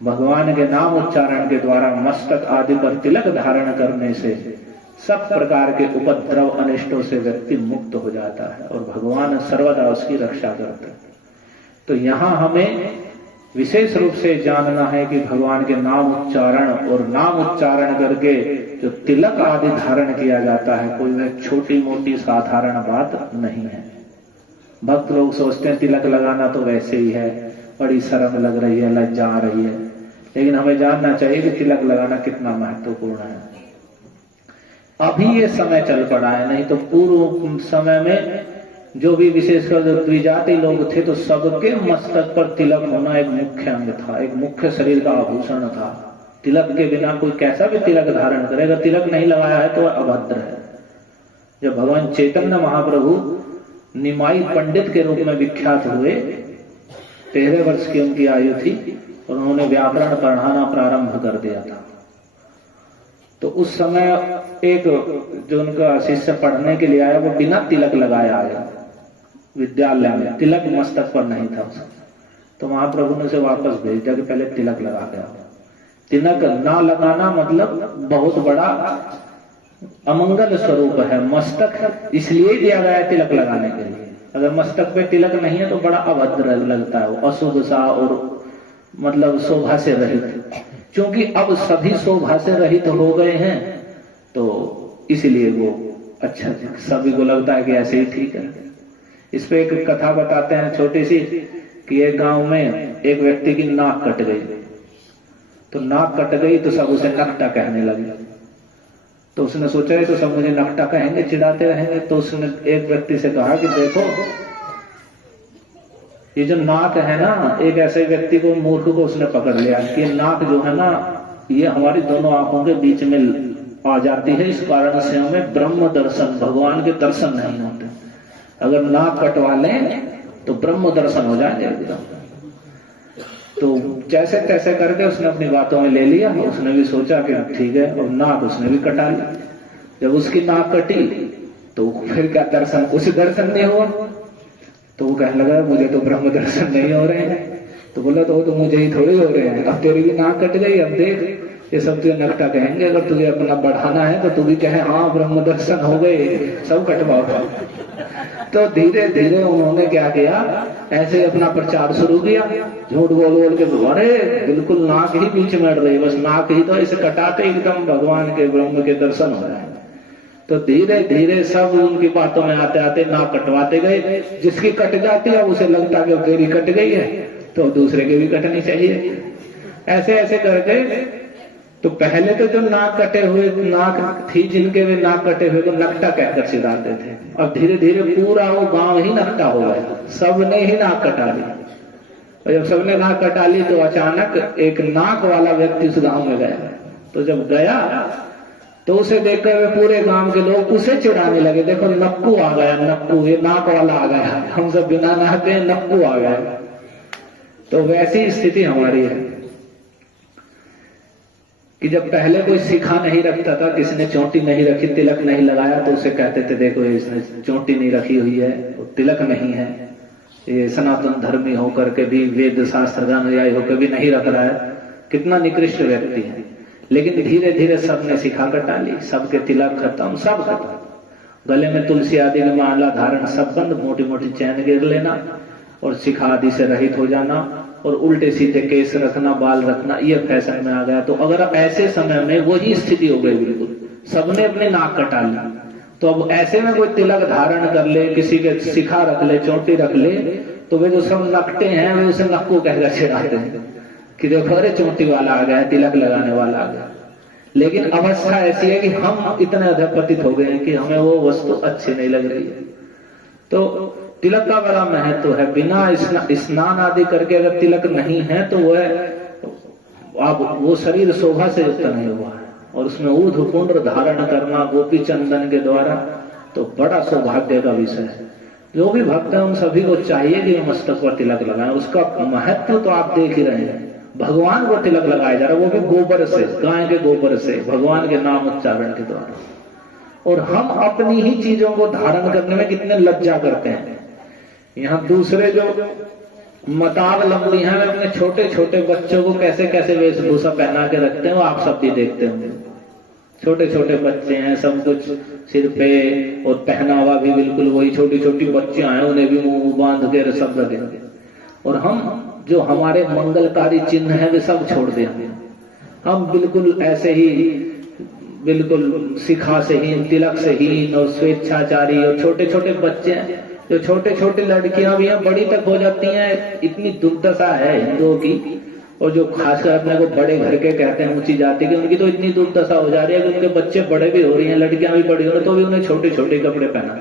भगवान के नाम उच्चारण के द्वारा मस्तक आदि पर तिलक धारण करने से सब प्रकार के उपद्रव अनिष्टों से व्यक्ति मुक्त हो जाता है और भगवान सर्वदा उसकी रक्षा करते हैं। तो यहां हमें विशेष रूप से जानना है कि भगवान के नाम उच्चारण और नाम उच्चारण करके जो तिलक आदि धारण किया जाता है कोई वह छोटी मोटी साधारण बात नहीं है। भक्त लोग सोचते हैं तिलक लगाना तो वैसे ही है, बड़ी शर्म लग रही है, लज्जा आ रही है, लेकिन हमें जानना चाहिए कि तिलक लगाना कितना महत्वपूर्ण है। अभी ये समय चल पड़ा है, नहीं तो पूर्व समय में जो भी विशेषकर द्विजाति लोग थे तो सबके मस्तक पर तिलक होना एक मुख्य अंग था, एक मुख्य शरीर का आभूषण था। तिलक के बिना कोई कैसा भी तिलक धारण करे, अगर तिलक नहीं लगाया है तो अभद्र है। जब भगवान चैतन्य महाप्रभु निमाई पंडित के रूप में विख्यात हुए, 13 वर्ष की उनकी आयु थी और उन्होंने व्याकरण पढ़ाना प्रारंभ कर दिया था। तो उस समय एक जो उनका शिष्य पढ़ने के लिए आया वो बिना तिलक लगाया आया विद्यालय में, तिलक मस्तक पर नहीं था उसका। तो महाप्रभु ने उसे वापस भेज दिया कि पहले तिलक लगा के आओ। तिलक ना लगाना मतलब बहुत बड़ा अमंगल स्वरूप है। मस्तक इसलिए दिया गया है तिलक लगाने के लिए। अगर मस्तक पे तिलक नहीं है तो बड़ा अभद्र लगता है, वो अशुभ सा और मतलब शोभा से रहित। क्योंकि अब सभी शोभा से रहित हो गए हैं तो इसलिए वो अच्छा सभी को लगता है कि ऐसे ही ठीक है। इस पे एक कथा बताते हैं छोटी सी कि एक गांव में एक व्यक्ति की नाक कट गई। तो नाक कट गई तो सब उसे नकटा कहने लगे। तो उसने सोचा तो सब मुझे नकटा कहेंगे, चिढ़ाते रहेंगे। तो उसने एक व्यक्ति से कहा कि देखो ये जो नाक है ना, एक ऐसे व्यक्ति को मूर्ख को उसने पकड़ लिया कि नाक जो है ना ये हमारी दोनों आंखों के बीच में आ जाती है, इस कारण से हमें ब्रह्म दर्शन, भगवान के दर्शन नहीं होते। अगर नाक कटवा लें तो ब्रह्म दर्शन हो जाएंगे एकदम। तो जैसे तैसे करके उसने अपनी बातों में ले लिया। उसने भी सोचा कि ठीक है, और नाक उसने भी कटा ली। जब उसकी नाक कटी तो फिर क्या दर्शन, उसे दर्शन नहीं हुआ। तो वो कहने लगा मुझे तो ब्रह्म दर्शन नहीं हो रहे हैं। तो बोला तो वो तो मुझे ही थोड़ी हो रहे हैं, अब तेरी भी नाक कट गई, अब देख ये सब तुझे नकटा कहेंगे। अगर तुझे अपना बढ़ाना है तो तू भी कहे हाँ ब्रह्म दर्शन हो गए, सब कटवाओ। तो धीरे धीरे उन्होंने क्या किया, ऐसे अपना प्रचार शुरू किया, झूठ बोल बोल के अरे बिल्कुल नाक ही बीच में अड़ रही, बस नाक ही तो इसे कटाते एकदम भगवान के ब्रह्म के दर्शन हो जाए। तो धीरे धीरे सब उनकी बातों में आते आते नाक कटवाते गए। जिसकी कट जाती है उसे लगता कि तेरी कट गई है तो दूसरे की भी कटनी चाहिए। ऐसे ऐसे करके तो पहले तो जो नाक कटे हुए नाक थी जिनके वे नाक कटे हुए को नकटा कहकर चिढ़ाते थे। अब धीरे धीरे पूरा वो गांव ही नकटा हो गया, सबने ही नाक कटा ली। और जब सबने नाक कटा ली तो अचानक एक नाक वाला व्यक्ति उस गांव में गया। तो जब गया तो उसे देखकर वे पूरे गांव के लोग उसे चिढ़ाने लगे, देखो नक्कू आ गया, नक्कू, ये नाक वाला आ गया, हम सब बिना नाक के नक्कू आ गया। तो वैसी स्थिति हमारी है कि जब पहले कोई सिखा नहीं रखता था, किसी ने चोटी नहीं रखी, तिलक नहीं लगाया, तो उसे कहते थे देखो इसने चोटी नहीं रखी हुई है, तिलक नहीं है, ये सनातन धर्मी होकर के भी, वेद शास्त्र का अनुयायी होकर भी नहीं रख रहा है, कितना निकृष्ट व्यक्ति है। लेकिन धीरे धीरे सबने सिखा कटा ली, सबके तिलक खत्म, सब खत्म। गले में तुलसी आदि की माला धारण सब बंद, मोटी मोटी चैन गिर लेना और शिखा आदि से रहित हो जाना और उल्टे सीधे केस रखना, बाल रखना, ये फैशन में आ गया। तो अगर ऐसे समय में वही स्थिति हो गई, बिल्कुल सबने अपनी नाक कटा ली, तो अब ऐसे में कोई तिलक धारण कर ले, किसी के शिखा रख ले, चोटी रख ले, तो वे जो सब नकटे हैं वे उसे नक्कू कहकर चिढ़ाते हैं कि देखो अरे चोटी वाला आ गया, तिलक लगाने वाला आ गया। लेकिन अवस्था ऐसी है कि हम इतने अधपतित हो गए हैं कि हमें वो वस्तु अच्छी नहीं लग रही है। तो तिलक का बड़ा महत्व है। बिना स्नान आदि करके अगर तिलक नहीं है तो वह आप वो शरीर शोभा से युक्त नहीं हुआ है, और उसमें ऊर्ध्व पुंड्र धारण करना गोपी चंदन के द्वारा तो बड़ा सौभाग्य का विषय है। जो भी भक्त है उन सभी को चाहिए कि मस्तक पर तिलक लगाएं। उसका महत्व तो आप देख ही रहे हैं। भगवान को तिलक लगाया जा रहा है, वो भी गोबर से, गाय के गोबर से, भगवान के नाम उच्चारण के द्वारा। और हम अपनी ही चीजों को धारण करने में कितने लज्जा करते हैं। यहाँ दूसरे जो मताब लंबी हैं, अपने छोटे छोटे बच्चों को कैसे कैसे वेशभूषा पहना के रखते हैं वो आप सब भी देखते होंगे। छोटे छोटे बच्चे हैं, सब कुछ सिर पे, और पहनावा भी बिल्कुल वही, छोटी छोटी बच्चियां हैं उन्हें भी मुंह बांध के सब रखेंगे। और हम जो हमारे मंगलकारी चिन्ह है वे सब छोड़ देंगे। हम बिल्कुल ऐसे ही, बिल्कुल शिखा से हीन, तिलक से हीन और स्वेच्छाचारी, और छोटे छोटे बच्चे हैं, जो छोटे छोटी लड़कियां भी हैं बड़ी तक हो जाती हैं। इतनी दुर्दशा है हिंदुओं की, और जो खासकर अपने को बड़े घर के कहते हैं ऊंची जाति के, उनकी तो इतनी दुर्दशा हो जा रही है कि उनके बच्चे बड़े भी हो रही हैं, लड़कियां भी बड़ी हो रही हैं, तो भी उन्हें छोटे छोटे कपड़े पहना।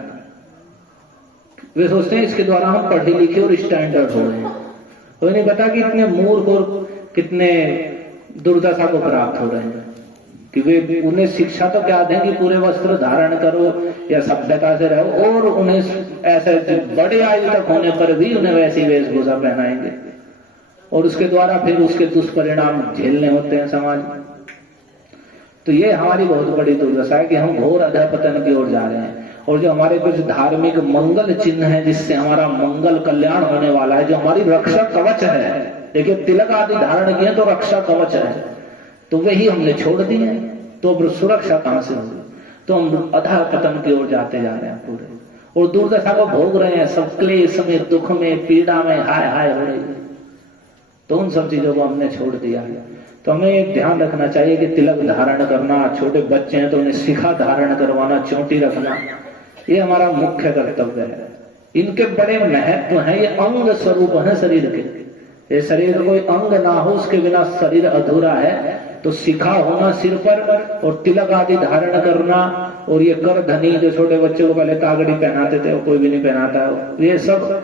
वे सोचते हैं इसके द्वारा हम पढ़े लिखे और स्टैंडर्ड हो रहे हैं। तो नहीं पता कि इतने मूर्ख और कितने दुर्दशा को प्राप्त हो रहे हैं कि वे उन्हें शिक्षा तो क्या दें कि पूरे वस्त्र धारण करो या सभ्यता से रहो, और उन्हें ऐसे बड़े आयु तक होने पर भी उन्हें वैसी वेशभूषा पहनाएंगे, और उसके द्वारा फिर उसके दुष्परिणाम झेलने होते हैं समाज में। तो ये हमारी बहुत बड़ी दुर्दशा है कि हम घोर अधःपतन की ओर जा रहे हैं। और जो हमारे कुछ धार्मिक मंगल चिन्ह है जिससे हमारा मंगल कल्याण होने वाला है, जो हमारी रक्षा कवच है, देखिए तिलक आदि धारण किए तो रक्षा कवच है, तो वही हमने छोड़ दिए, तो सुरक्षा कहां से होगी? तो हम अधःपतन की ओर जाते जा रहे हैं पूरे, और दुर्दशा को भोग रहे हैं, सब क्लेश में, दुख में, पीड़ा में हाय हाय हो रही है। तो उन सब चीजों को हमने छोड़ दिया है। तो हमें ध्यान रखना चाहिए कि तिलक धारण करना, छोटे बच्चे हैं तो उन्हें शिखा धारण करवाना, चोटी रखना, ये हमारा मुख्य कर्तव्य है। इनके बड़े महत्व हैं, ये अंग स्वरूप है शरीर के। ये शरीर कोई अंग ना हो, उसके बिना शरीर अधूरा है। तो शिखा होना सिर पर, और तिलक आदि धारण करना, और ये करधनी जो छोटे बच्चों को पहले तागड़ी पहनाते थे, कोई भी नहीं पहनाता, ये सब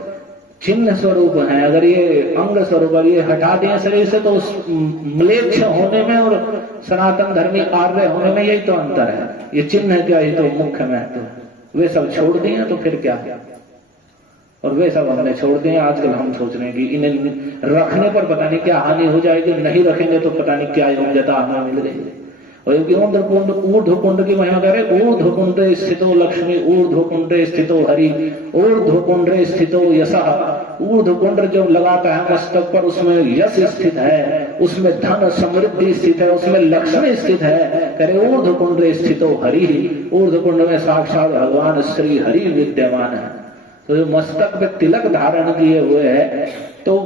चिन्ह स्वरूप है। अगर ये अंग स्वरूप, ये हटा दिए शरीर से, तो उस म्लेच्छ होने में और सनातन धर्मी आर्य होने में यही तो अंतर है। ये चिन्ह क्या, ये तो मुख्य महत्व है। वे सब छोड़ दिए तो फिर क्या, और वे सब हमने छोड़ दिए। आजकल हम सोच रहे हैं कि इन्हें रखने पर पता नहीं क्या हानि हो जाएगी, नहीं रखेंगे तो पता नहीं क्या योग्यता हमें मिल रही है। ऊर्ध्वकुंड की महिमा करे, ऊर्ध्वकुंडे स्थितो लक्ष्मी, ऊर्ध्वकुंडे स्थितो हरि, ऊर्ध्वकुंडे स्थितो यशः। ऊर्ध्वकुंड जो लगाता है मस्तक पर, उसमें यश स्थित है, उसमें धन समृद्धि स्थित है, उसमें लक्ष्मी स्थित है। करे ऊर्ध्वकुंडे स्थितो हरि, ऊर्ध्वकुंड में साक्षात भगवान श्री हरि विद्यमान है। तो जो मस्तक पे तिलक धारण किए हुए है, तो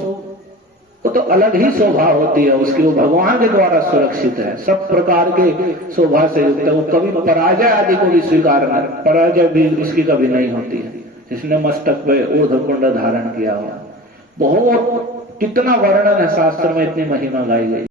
वो तो अलग ही शोभा होती है उसकी, वो भगवान के द्वारा सुरक्षित है, सब प्रकार के शोभा से युक्त है। वो कभी पराजय आदि को भी स्वीकार नहीं, पराजय भी उसकी कभी नहीं होती है जिसने मस्तक पे ऊर्ध्वकुंड धारण किया हुआ। बहुत कितना वर्णन है शास्त्र में, इतनी महिमा गाई गई।